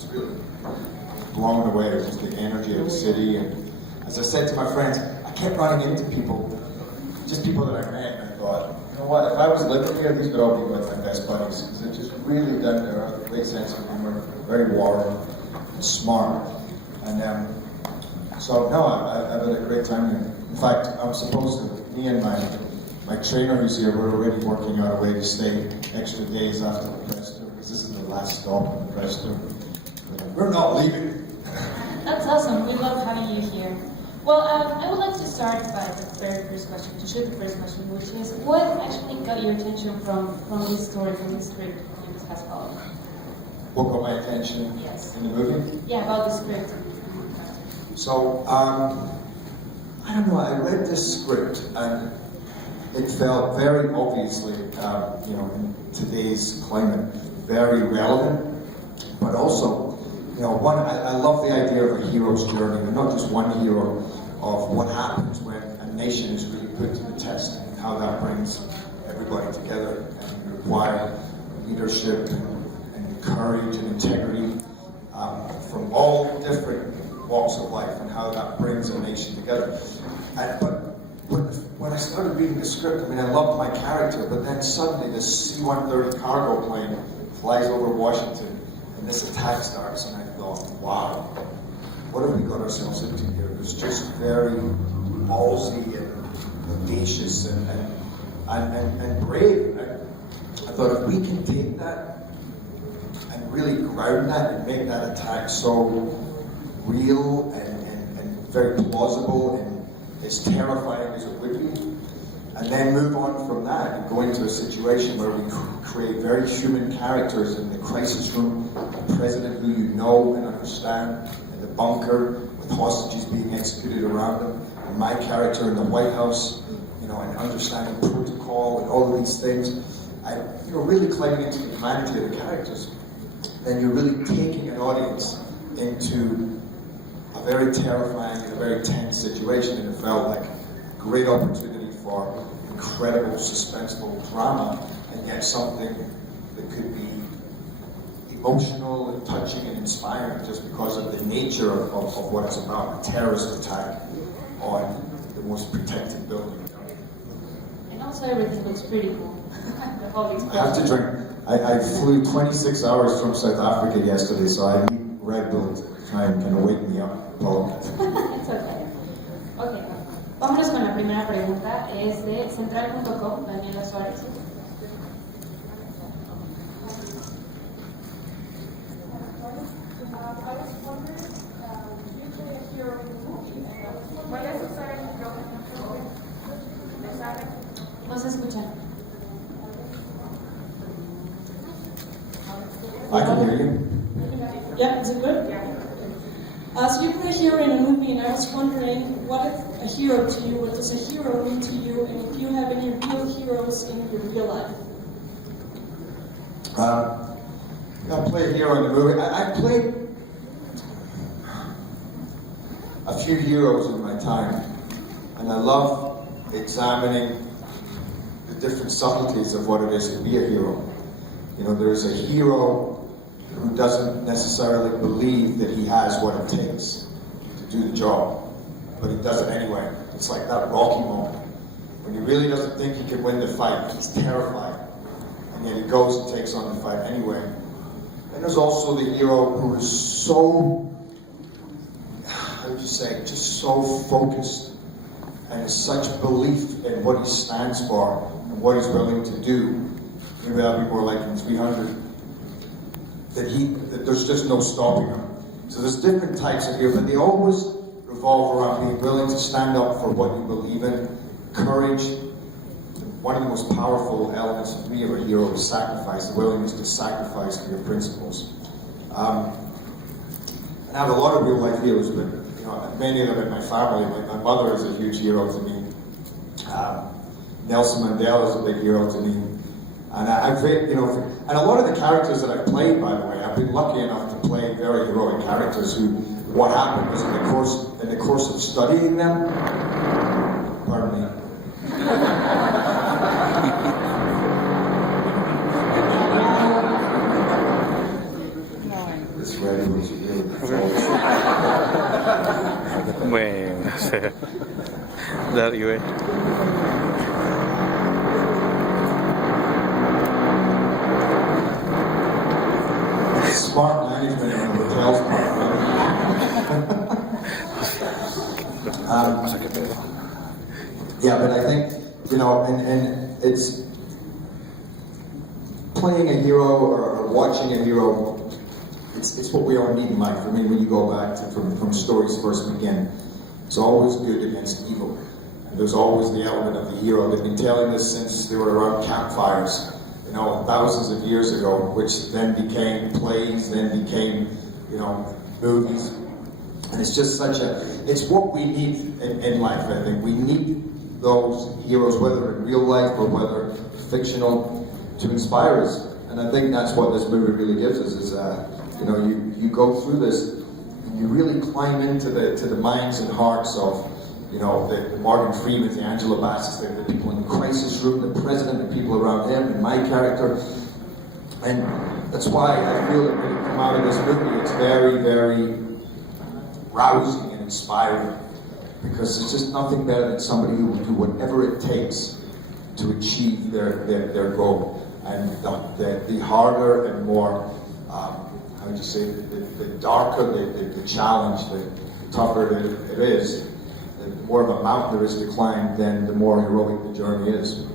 was really blown away with just the energy of the city. And as I said to my friends, I kept running into people, just people that I met, and I thought, you know what, if I was living here, these would all be my best buddies, because they're just really down to earth, great sense of humor, very warm, and smart. And so, no, I've had a great time here. In fact, I'm supposed to, me and my trainer who's here, we're already working out a way to stay extra days after the press tour, because this is the last stop on the press tour. We're not leaving. That's awesome. We love having you here. Well, I would like to start by the very first question, to shoot the first question, which is, what actually got your attention from this story, from this script you has followed? What got my attention Yes. in the movie? Yeah, about the script. So, I don't know, I read this script and it felt very obviously, you know, in today's climate, very relevant, but also, you know, I love the idea of a hero's journey, and not just one hero, of what happens when a nation is really put to the test, and how that brings everybody together, and you require leadership and courage and integrity from all different walks of life, and how that brings a nation together. But when I started reading the script, I mean, I loved my character, but then suddenly this C-130 cargo plane flies over Washington, and this attack starts, and I thought, wow, what have we got ourselves into here? It was just very ballsy and audacious and brave. I thought, if we can take that and really ground that and make that attack so real and very plausible and as terrifying as it would be, and then move on from that and go into a situation where we create very human characters in the crisis room, the president who you know and understand, in the bunker with hostages being executed around him, and my character in the White House, you know, and understanding protocol and all of these things. You know, really climbing into the humanity of the characters. Then you're really taking an audience into a very terrifying and a very tense situation, and it felt like a great opportunity for incredible suspenseful drama, and yet something that could be emotional and touching and inspiring just because of the nature of what it's about, a terrorist attack on the most protected building. And also everything looks pretty cool. The whole experience. I have to drink. I flew 26 hours from South Africa yesterday, so I need Red Bull to try and kind of wake me up. It's okay. Ok, vámonos con la primera pregunta. Es de central.com, Daniela Suárez. No se escuchan. I can hear you. Yeah, is it good? Yeah. So you play a hero in a movie, and I was wondering, what is a hero to you? What does a hero mean to you? And if you have any real heroes in your real life? I play a hero in the movie. I played a few heroes in my time, and I love examining the different subtleties of what it is to be a hero. You know, there's a hero who doesn't necessarily believe that he has what it takes to do the job, but he does it anyway. It's like that Rocky moment, when he really doesn't think he can win the fight, he's terrified, and yet he goes and takes on the fight anyway. And there's also the hero who is so, how would you say, just so focused, and has such belief in what he stands for and what he's willing to do. Maybe that'll be more like in 300. That there's just no stopping him. So there's different types of heroes, but they always revolve around being willing to stand up for what you believe in. Courage. One of the most powerful elements of me of a hero is sacrifice, the willingness to sacrifice for your principles. And I have a lot of real life heroes, but you know, many of them in my family. My mother is a huge hero to me. Nelson Mandela is a big hero to me. And and a lot of the characters that I played, by the way, I've been lucky enough to play very heroic characters who, what happened was in the course of studying them, pardon me. This ready was really Bueno, no sé. Dale, güey. smart management in the hotels part, right? Yeah, but I think, you know, and it's playing a hero or watching a hero, it's what we all need in life. I mean, when you go back to from stories first begin, it's always good against evil. And there's always the element of the hero. They've been telling this since they were around campfires, you know, thousands of years ago, which then became plays, then became, you know, movies. And it's just it's what we need in life, I think. We need those heroes, whether in real life or whether fictional, to inspire us. And I think that's what this movie really gives us, is you know, you go through this, and you really climb into the minds and hearts of, you know, the Morgan Freeman, the Angela Bassett's, the people in the crisis room, the president, the people around him, and my character. And that's why I feel that when you come out of this movie, it's very, very rousing and inspiring. Because there's just nothing better than somebody who will do whatever it takes to achieve their goal. And the harder and more, how would you say, the darker the challenge, the tougher it is, the more of a mountain there is to climb, then the more heroic the journey is.